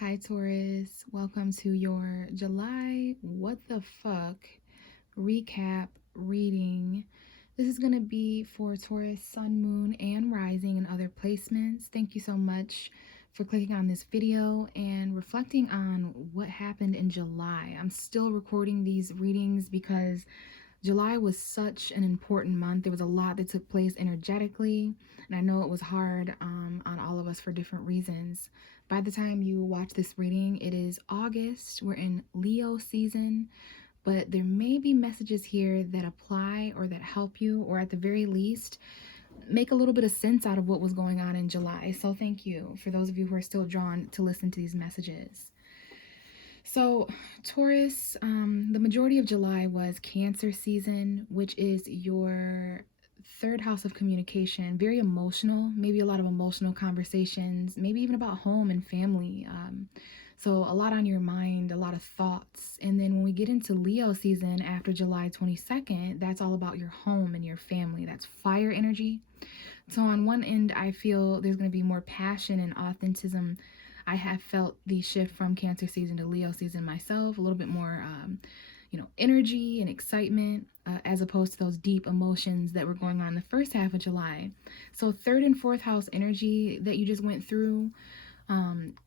Hi Taurus, welcome to your July what the fuck recap reading. This is going to be for Taurus, Sun, Moon, and Rising and other placements. Thank you so much for clicking on this video and reflecting on what happened in July. I'm still recording these readings because July was such an important month. There was a lot that took place energetically, and I know it was hard on all of us for different reasons. By the time you watch this reading, it is August. We're in Leo season, but there may be messages here that apply or that help you, or at the very least, make a little bit of sense out of what was going on in July. So thank you for those of you who are still drawn to listen to these messages. So, Taurus, the majority of July was Cancer season, which is your third house of communication. Very emotional, maybe a lot of emotional conversations, maybe even about home and family. So, a lot on your mind, a lot of thoughts. And then when we get into Leo season after July 22nd, that's all about your home and your family. That's fire energy. So, on one end, I feel there's going to be more passion and authenticism. I have felt the shift from Cancer season to Leo season myself, a little bit more, energy and excitement, as opposed to those deep emotions that were going on in the first half of July. So, third and fourth house energy that you just went through,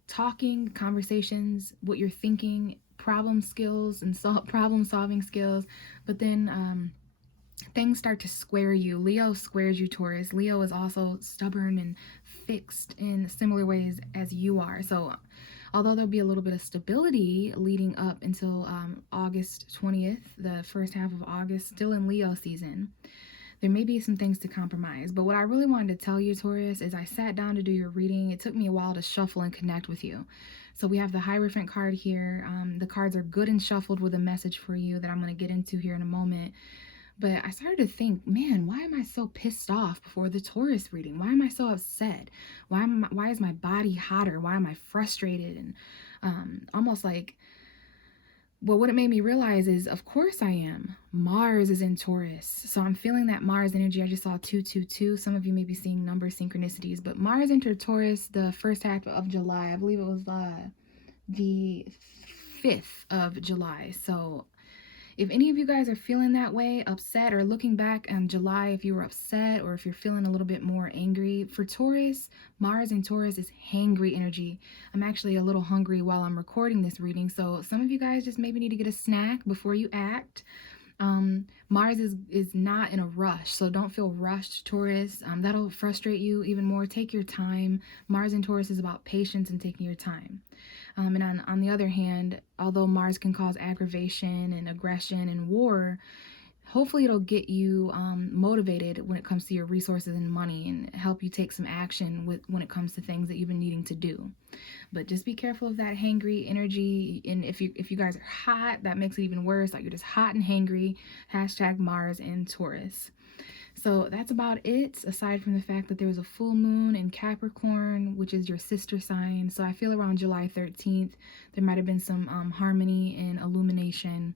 talking, conversations, what you're thinking, problem skills and problem solving skills, but then things start to square you. Leo squares you, Taurus. Leo is also stubborn and fixed in similar ways as you are. So although there'll be a little bit of stability leading up until August 20th, the first half of August, still in Leo season, there may be some things to compromise. But what I really wanted to tell you, Taurus, is I sat down to do your reading. It took me a while to shuffle and connect with you. So we have the Hierophant card here. The cards are good and shuffled with a message for you that I'm going to get into here in a moment. But I started to think, man, why am I so pissed off before the Taurus reading? Why am I so upset? Why is my body hotter? Why am I frustrated? And almost like, well, what it made me realize is, of course I am. Mars is in Taurus. So I'm feeling that Mars energy. I just saw 222. Some of you may be seeing number synchronicities. But Mars entered Taurus the first half of July. I believe it was the 5th of July. So if any of you guys are feeling that way, upset, or looking back on July, if you were upset or if you're feeling a little bit more angry, for Taurus, Mars in Taurus is hangry energy. I'm actually a little hungry while I'm recording this reading, so some of you guys just maybe need to get a snack before you act. Mars is not in a rush, so don't feel rushed, Taurus. That'll frustrate you even more. Take your time. Mars in Taurus is about patience and taking your time. And on the other hand, although Mars can cause aggravation and aggression and war, hopefully it'll get you motivated when it comes to your resources and money and help you take some action when it comes to things that you've been needing to do. But just be careful of that hangry energy. And if you guys are hot, that makes it even worse. Like you're just hot and hangry. # Mars in Taurus. So that's about it, aside from the fact that there was a full moon in Capricorn, which is your sister sign. So I feel around July 13th, there might have been some harmony and illumination.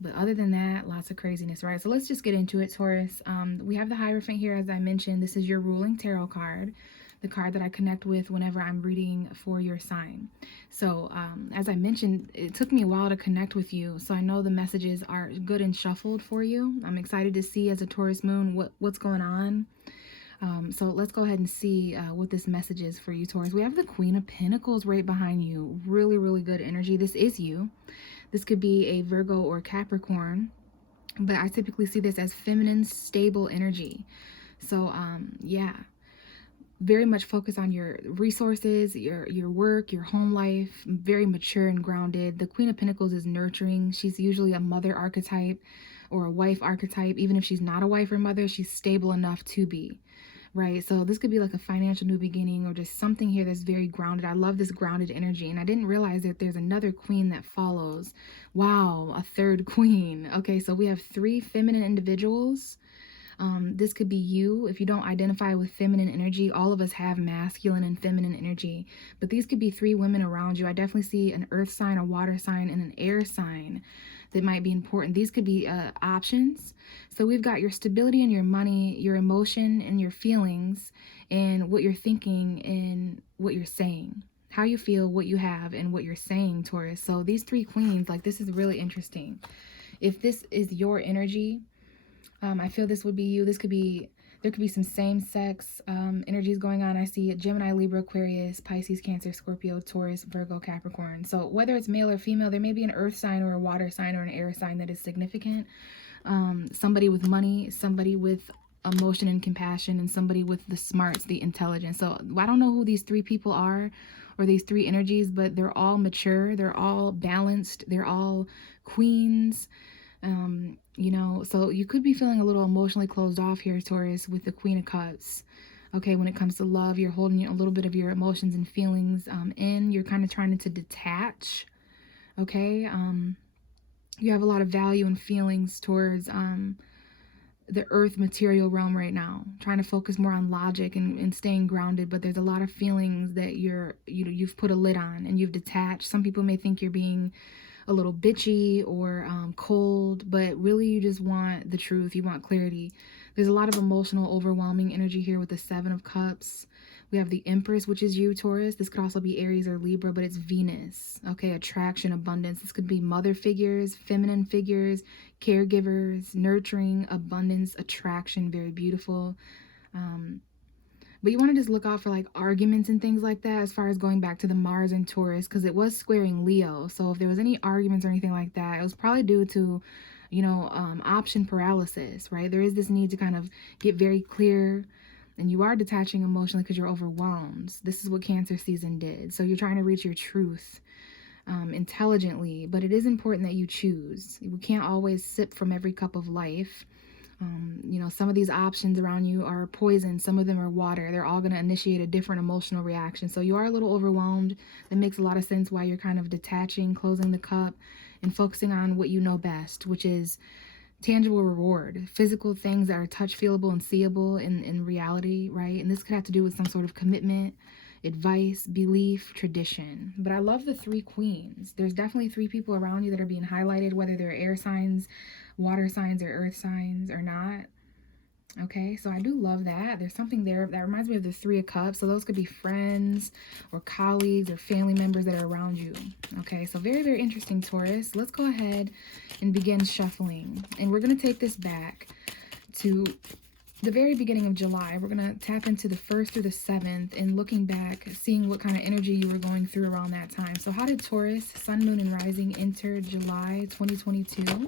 But other than that, lots of craziness, right? So let's just get into it, Taurus. We have the Hierophant here, as I mentioned. This is your ruling tarot card, the card that I connect with whenever I'm reading for your sign. So as I mentioned, it took me a while to connect with you, so I know the messages are good and shuffled for you. I'm excited to see, as a Taurus moon, what's going on. So let's go ahead and see what this message is for you, Taurus. We have the Queen of Pentacles right behind you. Really, really good energy. This is you. This could be a Virgo or Capricorn, but I typically see this as feminine, stable energy. So yeah, very much focus on your resources, your work, your home life, very mature and grounded. The Queen of Pentacles is nurturing. She's usually a mother archetype or a wife archetype. Even if she's not a wife or mother, she's stable enough to be, right? So this could be like a financial new beginning or just something here that's very grounded. I love this grounded energy, and I didn't realize that there's another queen that follows. Wow, a third queen. Okay, so we have 3 feminine individuals. This could be you. If you don't identify with feminine energy, all of us have masculine and feminine energy, but these could be 3 women around you. I definitely see an earth sign, a water sign, and an air sign that might be important. These could be options. So we've got your stability and your money, your emotion and your feelings, and what you're thinking and what you're saying, how you feel, what you have, and what you're saying, Taurus. So these three queens, like, this is really interesting. If this is your energy, I feel this would be you. This could be, there could be some same-sex energies going on. I see Gemini, Libra, Aquarius, Pisces, Cancer, Scorpio, Taurus, Virgo, Capricorn. So whether it's male or female, there may be an earth sign or a water sign or an air sign that is significant. Somebody with money, somebody with emotion and compassion, and somebody with the smarts, the intelligence. So I don't know who these three people are, or these three energies, but they're all mature, they're all balanced, they're all queens. You know, so you could be feeling a little emotionally closed off here, Taurus, with the Queen of Cups. Okay, when it comes to love, you're holding a little bit of your emotions and feelings in. You're kind of trying to detach. Okay, you have a lot of value and feelings towards the earth material realm right now, trying to focus more on logic and staying grounded. But there's a lot of feelings that you've put a lid on and you've detached. Some people may think you're being a little bitchy or cold, but really you just want the truth. You want clarity. There's a lot of emotional, overwhelming energy here with the Seven of Cups. We have the Empress, which is you, Taurus. This could also be Aries or Libra, but it's Venus. Okay, attraction, abundance. This could be mother figures, feminine figures, caregivers, nurturing, abundance, attraction, very beautiful. But you want to just look out for like arguments and things like that, as far as going back to the Mars and Taurus, because it was squaring Leo. So if there was any arguments or anything like that, it was probably due to, you know, option paralysis, right? There is this need to kind of get very clear, and you are detaching emotionally because you're overwhelmed. This is what Cancer season did. So you're trying to reach your truth intelligently, but it is important that you choose. We can't always sip from every cup of life. You know, some of these options around you are poison, some of them are water. They're all going to initiate a different emotional reaction. So you are a little overwhelmed. That makes a lot of sense why you're kind of detaching, closing the cup, and focusing on what you know best, which is tangible reward, physical things that are touch, feelable, and seeable in reality, right? And this could have to do with some sort of commitment, advice, belief, tradition. But I love the three queens. There's definitely three people around you that are being highlighted, whether they're air signs, water signs, or earth signs or not. Okay, so I do love that. There's something there that reminds me of the Three of Cups. So those could be friends or colleagues or family members that are around you. Okay, so very, very interesting, Taurus. Let's go ahead and begin shuffling. And we're going to take this back to the very beginning of July. We're going to tap into the 1st through the 7th and looking back, seeing what kind of energy you were going through around that time. So how did Taurus, Sun, Moon, and Rising enter July 2022?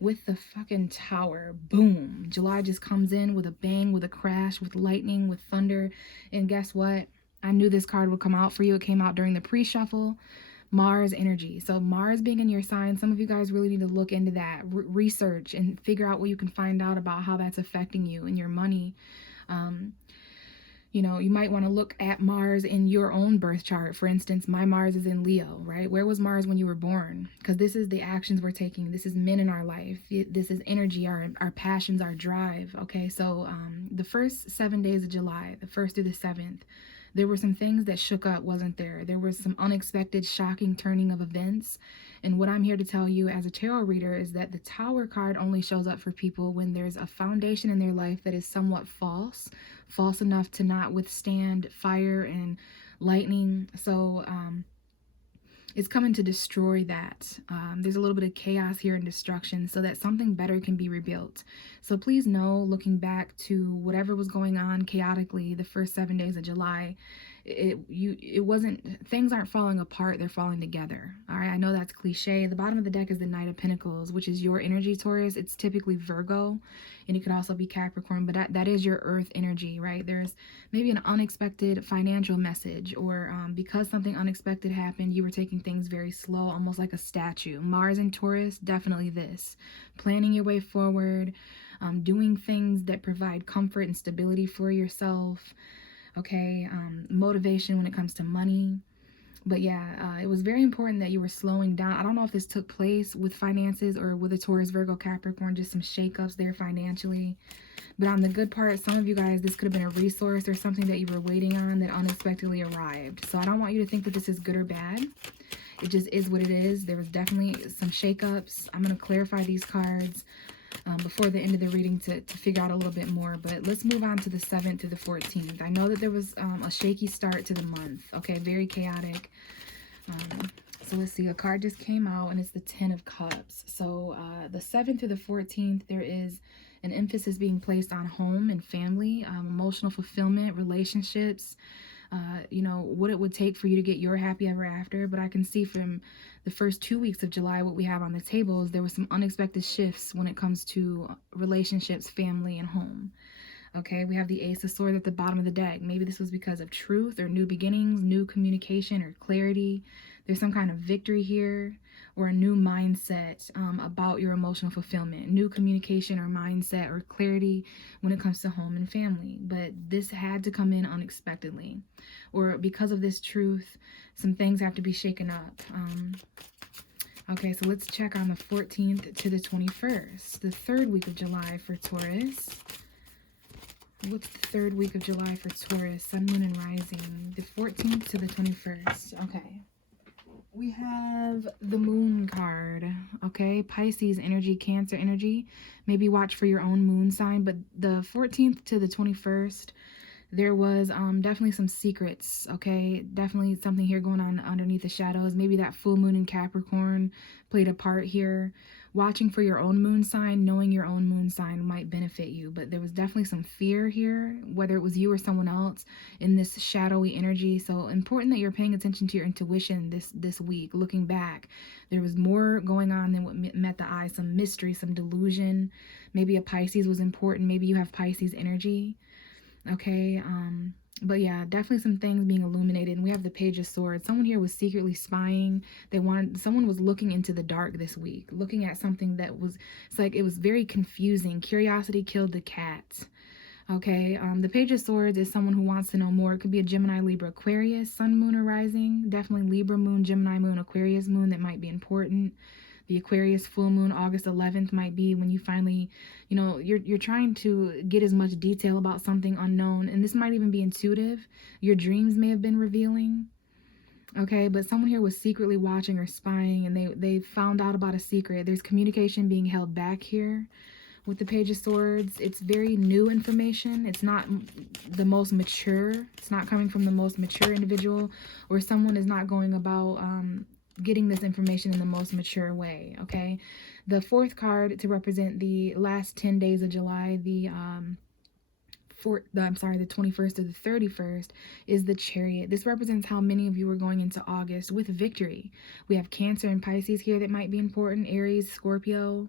With the fucking Tower. Boom. July just comes in with a bang, with a crash, with lightning, with thunder. And guess what? I knew this card would come out for you. It came out during the pre-shuffle. Mars energy. So Mars being in your sign, some of you guys really need to look into that, research and figure out what you can find out about how that's affecting you and your money. You know, you might want to look at Mars in your own birth chart. For instance, my Mars is in Leo, right? Where was Mars when you were born? Because this is the actions we're taking. This is men in our life. This is energy, our passions, our drive. Okay, so the first 7 days of July, the 1st through the 7th, there were some things that shook up, wasn't there? There was some unexpected, shocking turning of events. And what I'm here to tell you as a tarot reader is that the Tower card only shows up for people when there's a foundation in their life that is somewhat false enough to not withstand fire and lightning. So it's coming to destroy that. There's a little bit of chaos here and destruction so that something better can be rebuilt. So please know, looking back to whatever was going on chaotically the first 7 days of July, it wasn't, things aren't falling apart, they're falling together. All right, I know that's cliche. The bottom of the deck is the Knight of Pentacles, which is your energy, Taurus. It's typically Virgo, and it could also be Capricorn, but that is your earth energy, right? There's maybe an unexpected financial message, or because something unexpected happened, you were taking things very slow, almost like a statue. Mars and Taurus, definitely this. Planning your way forward, doing things that provide comfort and stability for yourself. Okay, motivation when it comes to money. But yeah, it was very important that you were slowing down. I don't know if this took place with finances or with a Taurus, Virgo, Capricorn, just some shakeups there financially. But on the good part, some of you guys, this could have been a resource or something that you were waiting on that unexpectedly arrived. So I don't want you to think that this is good or bad. It just is what it is. There was definitely some shakeups. I'm going to clarify these cards. before the end of the reading to figure out a little bit more. But let's move on to the 7th to the 14th. I know that there was a shaky start to the month. Okay, very chaotic. So let's see, a card just came out and it's the 10 of Cups. So the 7th to the 14th, there is an emphasis being placed on home and family, emotional fulfillment, relationships, you know, what it would take for you to get your happy ever after. But I can see from the first 2 weeks of July, what we have on the table is there was some unexpected shifts when it comes to relationships, family, and home. Okay, we have the Ace of Swords at the bottom of the deck. Maybe this was because of truth or new beginnings, new communication or clarity. There's some kind of victory here or a new mindset about your emotional fulfillment, new communication or mindset or clarity when it comes to home and family. But this had to come in unexpectedly, or because of this truth, some things have to be shaken up. Okay, so let's check on the 14th to the 21st, the third week of July for Taurus. What's the third week of July for Taurus, Sun, Moon, and Rising? The 14th to the 21st. Okay. We have the Moon card. Okay. Pisces energy, Cancer energy. Maybe watch for your own moon sign. But the 14th to the 21st, there was definitely some secrets. Okay. Definitely something here going on underneath the shadows. Maybe that full moon in Capricorn played a part here. Watching for your own moon sign, knowing your own moon sign might benefit you, but there was definitely some fear here, whether it was you or someone else in this shadowy energy. So important that you're paying attention to your intuition this week. Looking back, there was more going on than what met the eye, some mystery, some delusion. Maybe a Pisces was important. Maybe you have Pisces energy. Okay, but yeah, definitely some things being illuminated. And we have the Page of Swords. Someone here was secretly spying. Someone was looking into the dark this week, looking at something that was, it's like it was very confusing. Curiosity killed the cat. Okay, the Page of Swords is someone who wants to know more. It could be a Gemini, Libra, Aquarius, Sun, Moon, or Rising. Definitely Libra Moon, Gemini Moon, Aquarius Moon that might be important. The Aquarius full moon, August 11th, might be when you finally, you know, you're trying to get as much detail about something unknown. And this might even be intuitive. Your dreams may have been revealing. Okay, but someone here was secretly watching or spying, and they found out about a secret. There's communication being held back here with the Page of Swords. It's very new information. It's not the most mature. It's not coming from the most mature individual, or someone is not going about getting this information in the most mature way. Okay, the fourth card to represent the last 10 days of July, the 21st to the 31st, is the Chariot. This represents how many of you are going into August with victory. We have Cancer and Pisces here that might be important. Aries, Scorpio.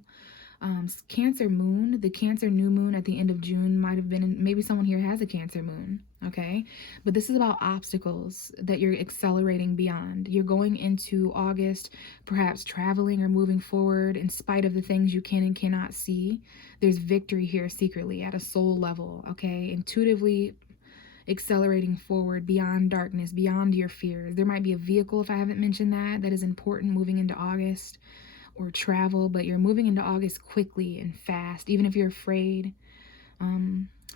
Cancer moon, the Cancer new moon at the end of June might have been, maybe someone here has a Cancer moon, okay? But this is about obstacles that you're accelerating beyond. You're going into August, perhaps traveling or moving forward in spite of the things you can and cannot see. There's victory here secretly at a soul level, okay? Intuitively accelerating forward beyond darkness, beyond your fears. There might be a vehicle, if I haven't mentioned that is important moving into August, or travel, but you're moving into August quickly and fast, even if you're afraid.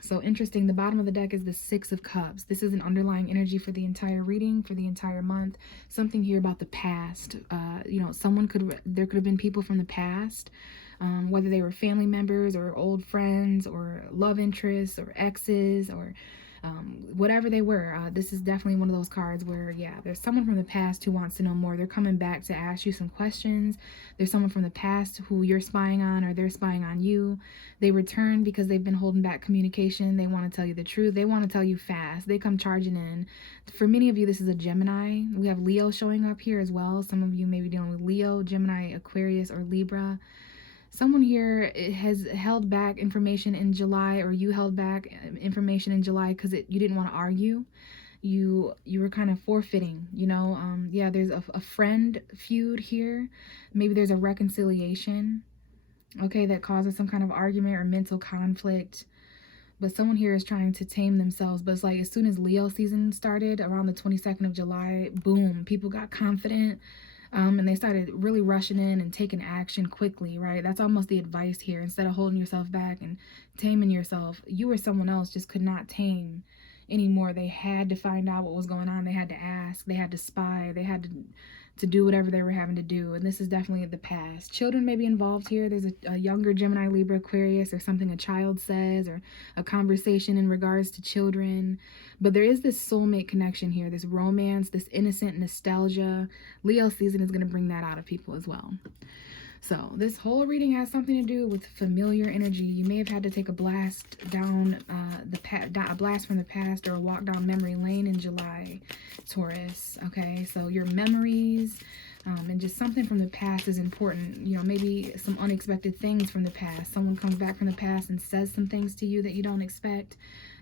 So interesting. The bottom of the deck is the Six of Cups. This is an underlying energy for the entire reading, for the entire month. Something here about the past. You know, there could have been people from the past, whether they were family members or old friends or love interests or exes or whatever they were. This is definitely one of those cards where, yeah, there's someone from the past who wants to know more. They're coming back to ask you some questions. There's someone from the past who you're spying on, or they're spying on you. They return because they've been holding back communication. They want to tell you the truth. They want to tell you fast. They come charging in. For many of you, this is a Gemini. We have Leo showing up here as well. Some of you may be dealing with Leo, Gemini, Aquarius, or Libra. Someone here has held back information in July, or you held back information in July because you didn't want to argue. You were kind of forfeiting, you know. Yeah, there's a friend feud here. Maybe there's a reconciliation, okay, that causes some kind of argument or mental conflict. But someone here is trying to tame themselves. But it's like as soon as Leo season started, around the 22nd of July, boom, people got confident. And they started really rushing in and taking action quickly, right? That's almost the advice here. Instead of holding yourself back and taming yourself, you or someone else just could not tame anymore. They had to find out what was going on. They had to ask. They had to spy. They had to do whatever they were having to do. And this is definitely the past. Children may be involved here. There's a younger Gemini, Libra, Aquarius, or something a child says, or a conversation in regards to children. But there is this soulmate connection here, this romance, this innocent nostalgia. Leo season is going to bring that out of people as well. So this whole reading has something to do with familiar energy. You may have had to take a blast down a blast from the past, or a walk down memory lane in July, Taurus. Okay, so your memories and just something from the past is important. You know, maybe some unexpected things from the past. Someone comes back from the past and says some things to you that you don't expect.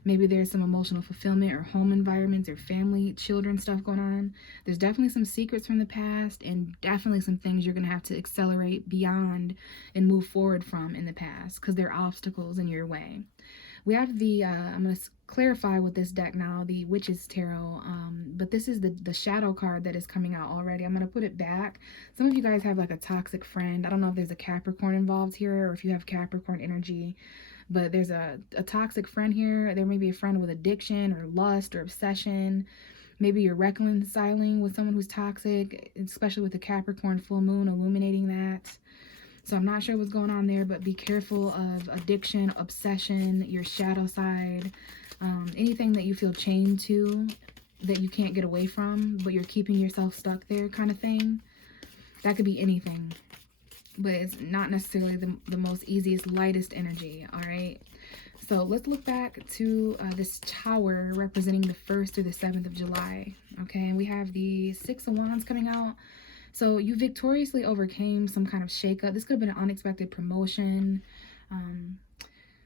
Maybe there's some emotional fulfillment or home environments or family, children stuff going on. There's definitely some secrets from the past, and definitely some things you're going to have to accelerate beyond and move forward from in the past, because there are obstacles in your way. We have the, I'm going to clarify with this deck now, the Witch's Tarot, but this is the shadow card that is coming out already. I'm going to put it back. Some of you guys have like a toxic friend. I don't know if there's a Capricorn involved here, or if you have Capricorn energy. But there's a toxic friend here. There may be a friend with addiction or lust or obsession. Maybe you're reconciling with someone who's toxic, especially with the Capricorn full moon illuminating that. So I'm not sure what's going on there, but be careful of addiction, obsession, your shadow side, anything that you feel chained to that you can't get away from, but you're keeping yourself stuck there kind of thing. That could be anything. But it's not necessarily the most easiest, lightest energy, all right? So let's look back to this tower representing the 1st or the 7th of July, okay? And we have the 6 of Wands coming out. So you victoriously overcame some kind of shakeup. This could have been an unexpected promotion,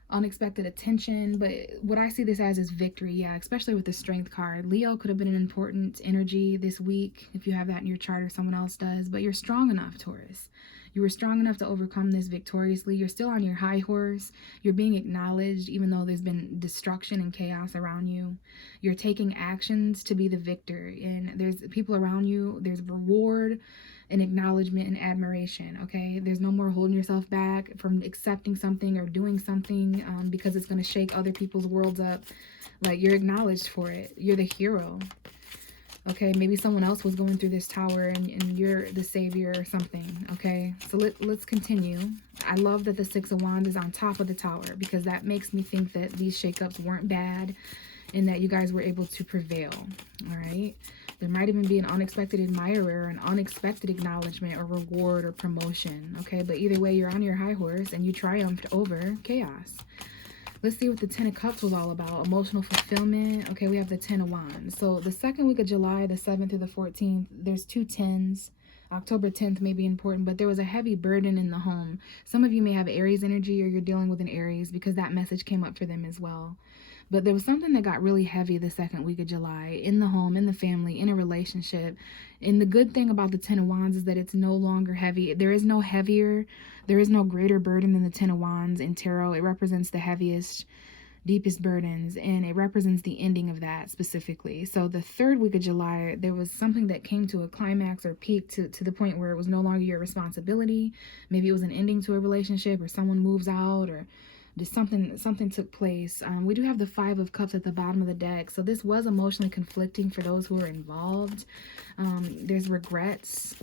unexpected attention, but what I see this as is victory, yeah, especially with the Strength card. Leo could have been an important energy this week if you have that in your chart or someone else does, but you're strong enough, Taurus. You were strong enough to overcome this victoriously. You're still on your high horse. You're being acknowledged even though there's been destruction and chaos around you. You're taking actions to be the victor, and there's people around you. There's reward and acknowledgement and admiration, okay? There's no more holding yourself back from accepting something or doing something because it's going to shake other people's worlds up. Like, you're acknowledged for it. You're the hero. Okay, maybe someone else was going through this tower and you're the savior or something, okay? So let's continue. I love that the 6 of Wands is on top of the tower, because that makes me think that these shakeups weren't bad and that you guys were able to prevail, all right? There might even be an unexpected admirer, an unexpected acknowledgement or reward or promotion, okay? But either way, you're on your high horse and you triumphed over chaos. Let's see what the 10 of Cups was all about. Emotional fulfillment. Okay, we have the 10 of Wands. So the 2nd week of July, the 7th through the 14th, there's 2 10s. October 10th may be important, but there was a heavy burden in the home. Some of you may have Aries energy, or you're dealing with an Aries, because that message came up for them as well. But there was something that got really heavy the 2nd week of July in the home, in the family, in a relationship. And the good thing about the 10 of Wands is that it's no longer heavy. There is no heavier, there is no greater burden than the 10 of Wands in tarot. It represents the heaviest, deepest burdens, and it represents the ending of that specifically. So the 3rd week of July, there was something that came to a climax or peak to the point where it was no longer your responsibility. Maybe it was an ending to a relationship, or someone moves out, or just something took place. We do have the 5 of Cups at the bottom of the deck, so this was emotionally conflicting for those who are involved. There's regrets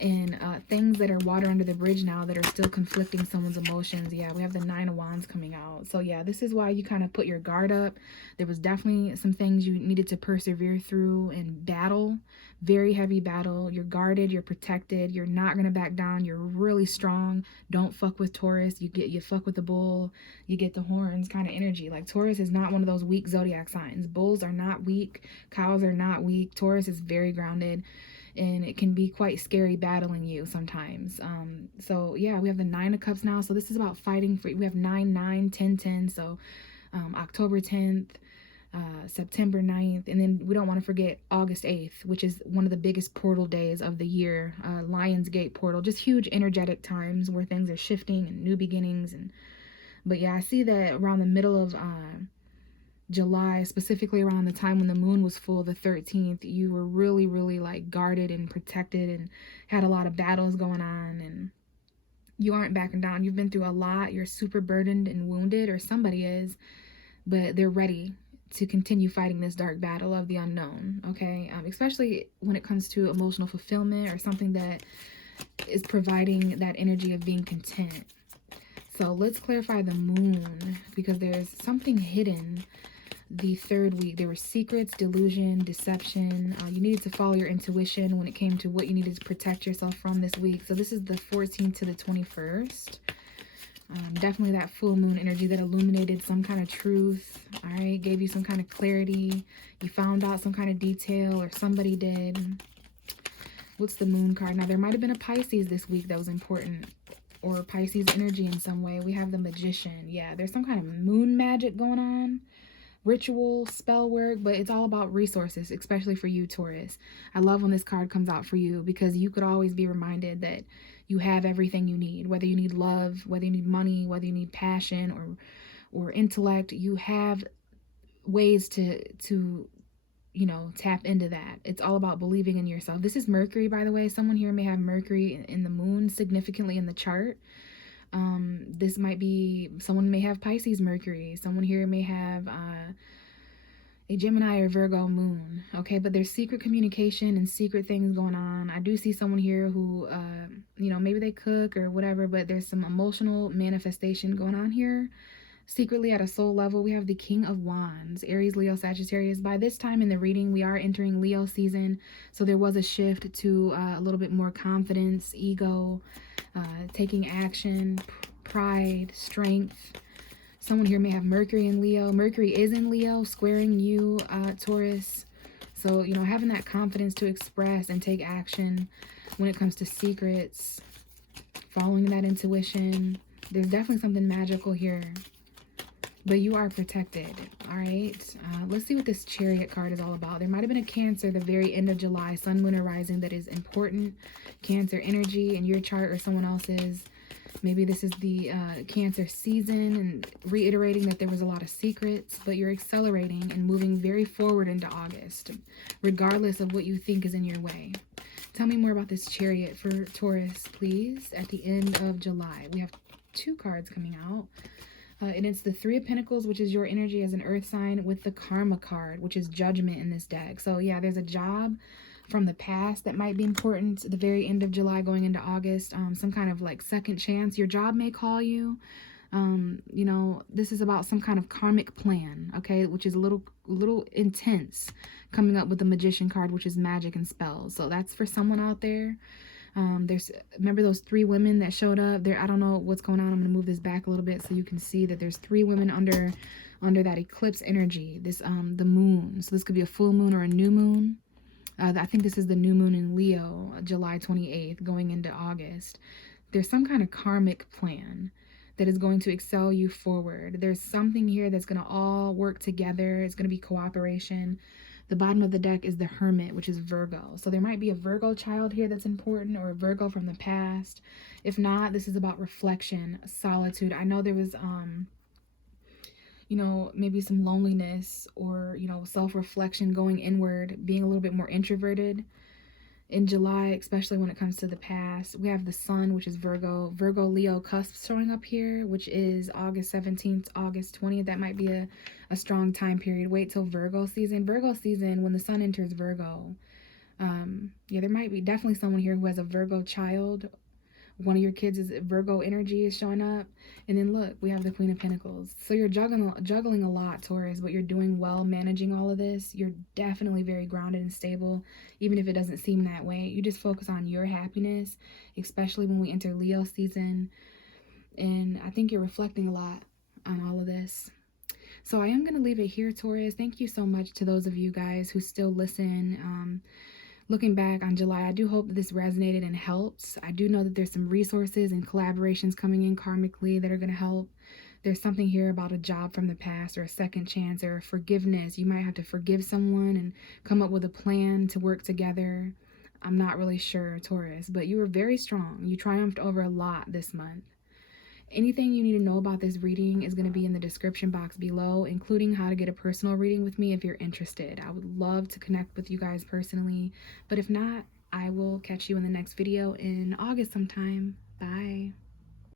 and things that are water under the bridge now that are still conflicting someone's emotions. Yeah, we have the 9 of Wands coming out. So yeah, this is why you kind of put your guard up. There was definitely some things you needed to persevere through and battle. Very heavy battle. You're guarded, you're protected, you're not going to back down, you're really strong. Don't fuck with Taurus. You fuck with the bull, you get the horns kind of energy. Like, Taurus is not one of those weak zodiac signs. Bulls are not weak, cows are not weak. Taurus is very grounded, and it can be quite scary battling you sometimes. So yeah, we have the 9 of Cups now. So this is about fighting for, we have 9 9 10 10. So October 10th, September 9th, and then we don't want to forget August 8th, which is one of the biggest portal days of the year. Lion's Gate portal, just huge energetic times where things are shifting and new beginnings. But yeah, I see that around the middle of July, specifically around the time when the moon was full, the 13th, you were really, really like guarded and protected and had a lot of battles going on, and you aren't backing down. You've been through a lot. You're super burdened and wounded, or somebody is, but they're ready to continue fighting this dark battle of the unknown, okay? Especially when it comes to emotional fulfillment or something that is providing that energy of being content. So let's clarify the moon, because there's something hidden the third week. There were secrets, delusion, deception. You needed to follow your intuition when it came to what you needed to protect yourself from this week. So this is the 14th to the 21st. Definitely that full moon energy that illuminated some kind of truth, all right? Gave you some kind of clarity. You found out some kind of detail, or somebody did. What's the moon card? Now, there might have been a Pisces this week that was important, or Pisces energy in some way. We have the Magician. Yeah, there's some kind of moon magic going on. Ritual, spell work, but it's all about resources, especially for you, Taurus. I love when this card comes out for you, because you could always be reminded that you have everything you need, whether you need love, whether you need money, whether you need passion or intellect. You have ways to you know, tap into that. It's all about believing in yourself. This is Mercury, by the way. Someone here may have Mercury in the moon significantly in the chart. This might be, someone may have Pisces Mercury. Someone here may have a Gemini or Virgo moon, okay? But there's secret communication and secret things going on. I do see someone here who, you know, maybe they cook or whatever, but there's some emotional manifestation going on here. Secretly at a soul level, we have the King of Wands, Aries, Leo, Sagittarius. By this time in the reading, we are entering Leo season. So there was a shift to a little bit more confidence, ego, taking action, pride, strength. Someone here may have Mercury in Leo. Mercury is in Leo, squaring you, Taurus. So, you know, having that confidence to express and take action when it comes to secrets, following that intuition. There's definitely something magical here. But you are protected, all right? Let's see what this Chariot card is all about. There might have been a Cancer the very end of July, Sun, Moon, or Rising, that is important. Cancer energy in your chart or someone else's. Maybe this is the Cancer season, and reiterating that there was a lot of secrets, but you're accelerating and moving very forward into August, regardless of what you think is in your way. Tell me more about this Chariot for Taurus, please, at the end of July. We have 2 cards coming out. And it's the Three of Pentacles, which is your energy as an earth sign, with the Karma card, which is judgment in this deck. So yeah, there's a job from the past that might be important at the very end of July going into August. Some kind of like second chance. Your job may call you. You know, this is about some kind of karmic plan, okay, which is a little intense, coming up with the Magician card, which is magic and spells. So that's for someone out there. Remember those 3 women that showed up there? I don't know what's going on. I'm going to move this back a little bit so you can see that there's 3 women under that eclipse energy. This, the moon. So this could be a full moon or a new moon. I think this is the new moon in Leo, July 28th, going into August. There's some kind of karmic plan that is going to excel you forward. There's something here that's going to all work together. It's going to be cooperation. The bottom of the deck is the Hermit, which is Virgo. So there might be a Virgo child here that's important, or a Virgo from the past. If not, this is about reflection, solitude. I know there was, you know, maybe some loneliness or, you know, self-reflection, going inward, being a little bit more introverted in July, especially when it comes to the past. We have the Sun, which is Virgo. Virgo Leo cusp showing up here, which is August 17th, August 20th. That might be a strong time period. Wait till Virgo season. Virgo season, when the Sun enters Virgo. Yeah, there might be definitely someone here who has a Virgo child. One of your kids is Virgo energy is showing up. And then look, we have the Queen of Pentacles. So you're juggling a lot, Taurus, but you're doing well managing all of this. You're definitely very grounded and stable, even if it doesn't seem that way. You just focus on your happiness, especially when we enter Leo season. And I think you're reflecting a lot on all of this. So I am going to leave it here, Taurus. Thank you so much to those of you guys who still listen. Looking back on July, I do hope that this resonated and helped. I do know that there's some resources and collaborations coming in karmically that are going to help. There's something here about a job from the past, or a second chance, or forgiveness. You might have to forgive someone and come up with a plan to work together. I'm not really sure, Taurus, but you were very strong. You triumphed over a lot this month. Anything you need to know about this reading is going to be in the description box below, including how to get a personal reading with me if you're interested. I would love to connect with you guys personally, but if not, I will catch you in the next video in August sometime. Bye.